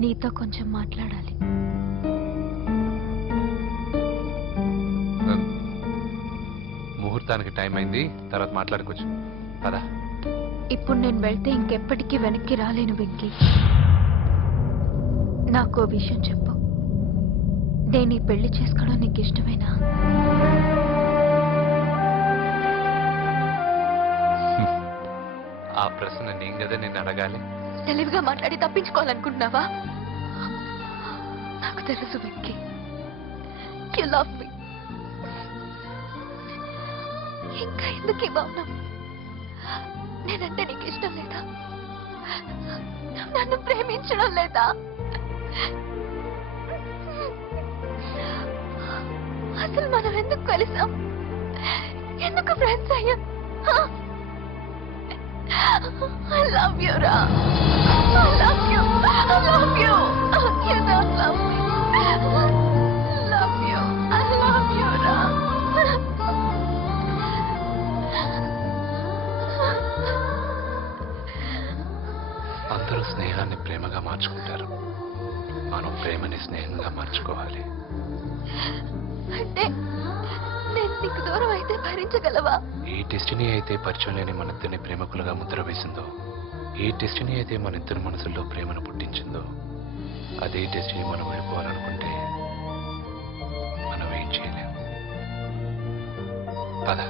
నీతో కొంచెం మాట్లాడాలి. ముహూర్తానికి టైం అయింది, తర్వాత మాట్లాడుకోవచ్చు. పదా. ఇప్పుడు నేను వెళ్తే ఇంకెప్పటికీ వెనక్కి రాలేను వెంకీ. నాకు ఓ విషయం చెప్పు. నేను ఈ పెళ్లి చేసుకోవడం నీకు ఇష్టమేనా? ఆ ప్రశ్న నేను కదా నేను అడగాలి. తెలివిగా మాట్లాడి తప్పించుకోవాలనుకుంటున్నావా? నాకు తెలుసు వెంకీ, యు లవ్ మీ. ఇంకా ఎందుకు ఈ మౌనం? నేనంటే నీకు ఇష్టం లేదా? నన్ను ప్రేమించడం లేదా? అసలు మనం ఎందుకు కలిసాం? ఎందుకు ఫ్రెండ్స్ అయ్యాం? I love you, Ra. I love you. I love you. You don't love me. Love you. I love you, Ra. అందరూ స్నేహాన్ని ప్రేమగా మార్చుకుంటారు. మనం ప్రేమని స్నేహంగా మార్చుకోవాలి. అంటే నేను నీకు దూరం అయితే భరించగలవా? ఏ డెస్టినీ అయితే పరిచయం లేని మన ఇద్దరిని ప్రేమకులుగా ముద్ర వేసిందో, ఏ డెస్టినీ అయితే మన ఇద్దరి మనసుల్లో ప్రేమను పుట్టించిందో, అదే డెస్టినీ మనం వెళ్ళిపోవాలనుకుంటే మనం ఏం చేయలేం. పద.